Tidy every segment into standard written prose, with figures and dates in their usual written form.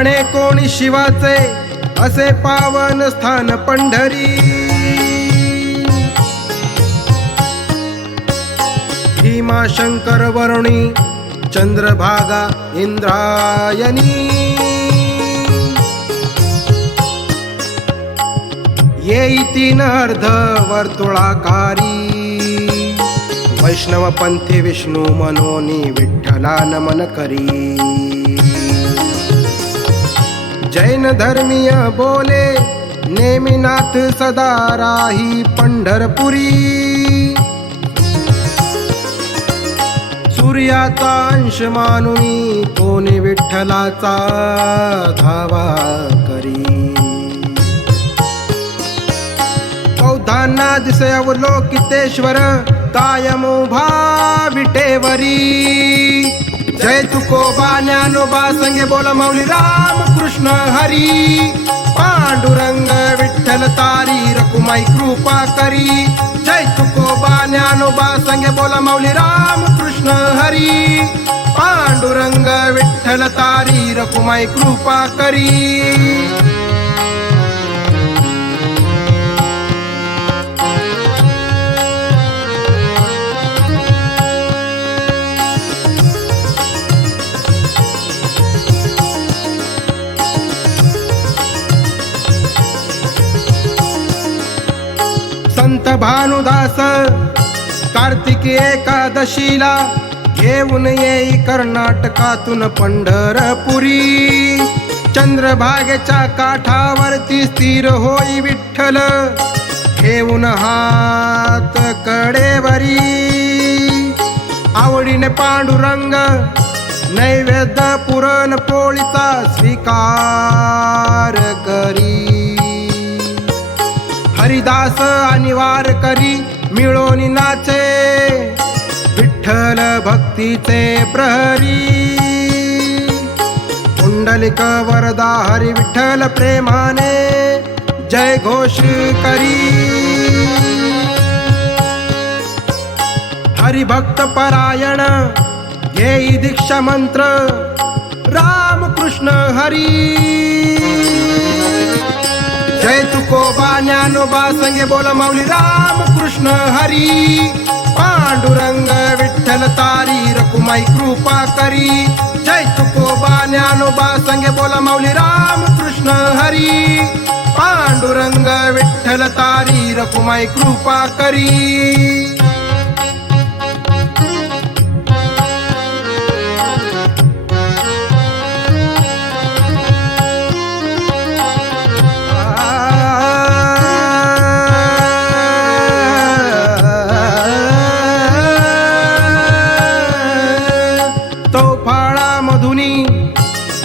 म्हणे कोणी शिवाचे असे पावन स्थान पंढरी. भीमाशंकर वरुणी चंद्रभागा इंद्रायणी. येई तीन अर्ध वर्तुळाकारी. वैष्णव पंथी विष्णू मनोनी विठ्ठला नमन करी. जैन धर्मीय बोले नेमिनाथ सदा राही पंढरपुरी. सूर्याचा अंश मानुनी कोणी विठ्ठलाचा धावा करी. बौद्धांना दिसे अवलोकितेश्वर कायम उभा विटेवरी. जय तुकोबा ज्ञानोबा संगे बोला माऊली राम कृष्ण हरी. पांडुरंग विठ्ठल तारी रकुमाई कृपा करी. जय तुकोबा ज्ञानोबा संगे बोला माऊली राम कृष्ण हरी. पांडुरंग विठ्ठल तारी रकुमाई कृपा करी. संत भानुदास कार्तिकी एकादशीला घेऊन येई कर्नाटकातून पंढरपुरी. चंद्रभागेच्या काठावरती स्थिर होई विठ्ठल घेऊन हात कडेवरी. आवडीने पांडुरंग नैवेद्य पुरण पोळीचा स्वीकार करी. हरिदास आणि वारकरी मिळून नाचे विठ्ठल भक्तीचे प्रहरी. कुंडलिक वरदा हरी विठ्ठल प्रेमाने जय घोष करी. हरिभक्त परायण येई दीक्षा मंत्र राम कृष्ण हरी. जय तुकोबा ज्ञानोबा संगे बोला माऊली राम कृष्ण हरी. पांडुरंग विठ्ठल तारी रकुमाई कृपा करी. जय तुकोबा ज्ञानोबा संगे बोला माऊली राम कृष्ण हरी. पांडुरंग विठ्ठल तारी रकुमाई कृपा करी.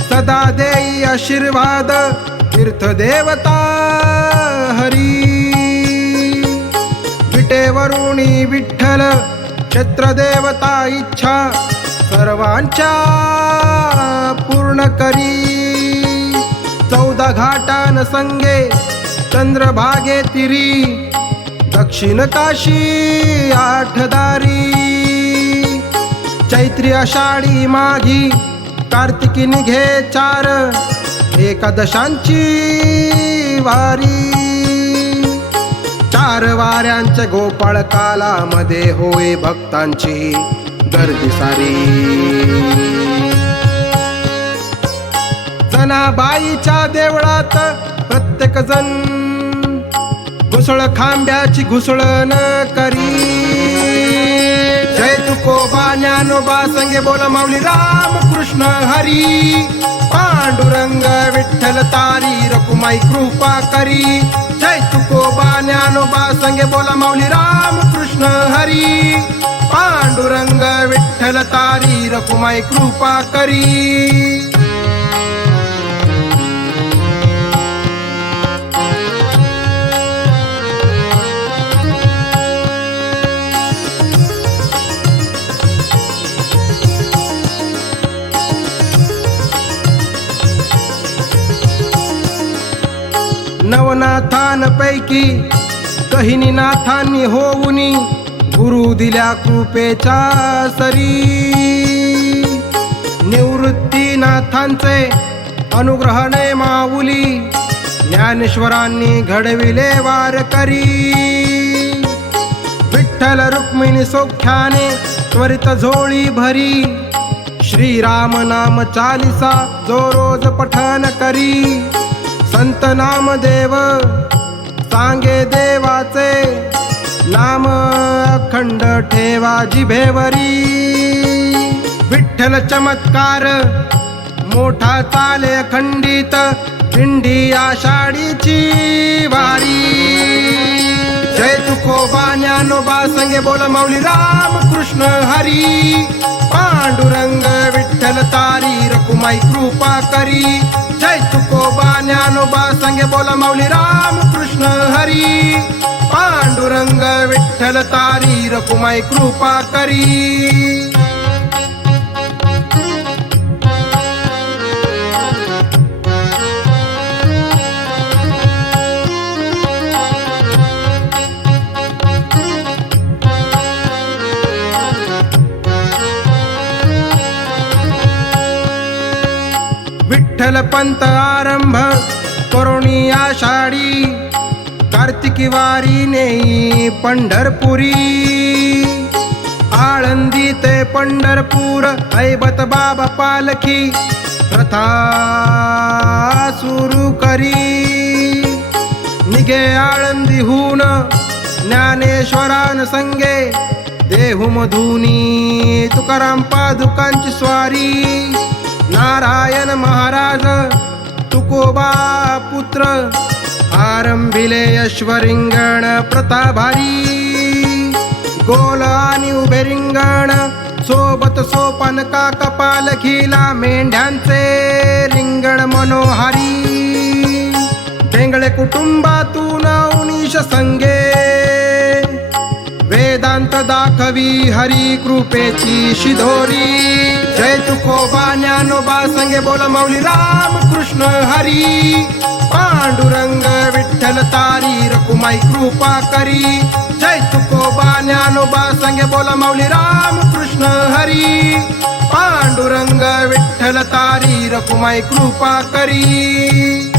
सदा देई आशीर्वाद तीर्थ देवता हरी. विटेवरुणी विठ्ठल क्षेत्रदेवता इच्छा सर्वांच्या पूर्ण करी. 14 घाटान संगे चंद्रभागे तिरी. दक्षिण काशी 8 दारी. चैत्री आषाढी माघी कार्तिकी निघे 4 एकादशांची वारी. 4 वाऱ्यांच्या गोपाळ कालामध्ये होय भक्तांची गर्दी सारी. जनाबाईच्या देवळात प्रत्येक जण घुसळ खांब्याची घुसळण करी. जय तुकोबा ज्ञानोबा संगे बोला माऊली राम कृष्ण हरी. पांडुरंग विठ्ठल तारी रकुमाई कृपा करी. जय तुकोबा ज्ञानोबा संगे बोला माऊली राम कृष्ण हरी. पांडुरंग विठ्ठल तारी रकुमाई कृपा करी. नवनाथांपैकी कहिनी नाथांनी होऊनी गुरु दिल्या कृपेच्या सरी. निवृत्ती नाथांचे अनुग्रहणे माऊली ज्ञानेश्वरांनी घडविले वारकरी. विठ्ठल रुक्मिणी सौख्याने त्वरित झोळी भरी. श्रीराम नाम चालिसा जो रोज पठन करी. संत नामदेव सांगे देवाचे नाम अखंड ठेवा जिभेवरी. विठ्ठल चमत्कार मोठा चाले अखंडित दिंडी आषाढीची वारी. जय तुकोबा ज्ञानोबा संगे बोल माऊली राम कृष्ण हरी. पांडुरंग विठ्ठल तारी रकुमाई कृपा करी. जय तुकोबा ज्ञानोबा संगे बोल माऊली राम कृष्ण हरी. पांडुरंग विठ्ठल तारी रकुमाई कृपा करी. विठ्ठल पंत आरंभ करुणी आषाढी. कार्तिकी वारी नेई पंढरपुरी. आळंदी ते पंढरपूर ऐबत बाबा पालखी प्रथा सुरू करी. निघे आळंदीहून ज्ञानेश्वरान संगे देहू मधुनी तुकाराम पादुकांची स्वारी. नारायण महाराज तुकोबा पुत्र आरंभिले अश्वरिंगण प्रताभारी. गोल आणि उभे रिंगण सोबत सोपान का कपाल खिला मेंढ्यांचे रिंगण मनोहारी. बेंगळे कुटुंबातून उनीश संगे वेदांत दाखवी हरी कृपेची शिदोरी. जय तुकोबा ज्ञानोबा संगे बोल माऊली राम कृष्ण हरी. पांडुरंग विठ्ठल तारी रकुमाई कृपा करी. जय तुकोबा ज्ञानोबा संगे बोल माऊली राम कृष्ण हरी. पांडुरंग विठ्ठल तारी रकुमाई कृपा करी.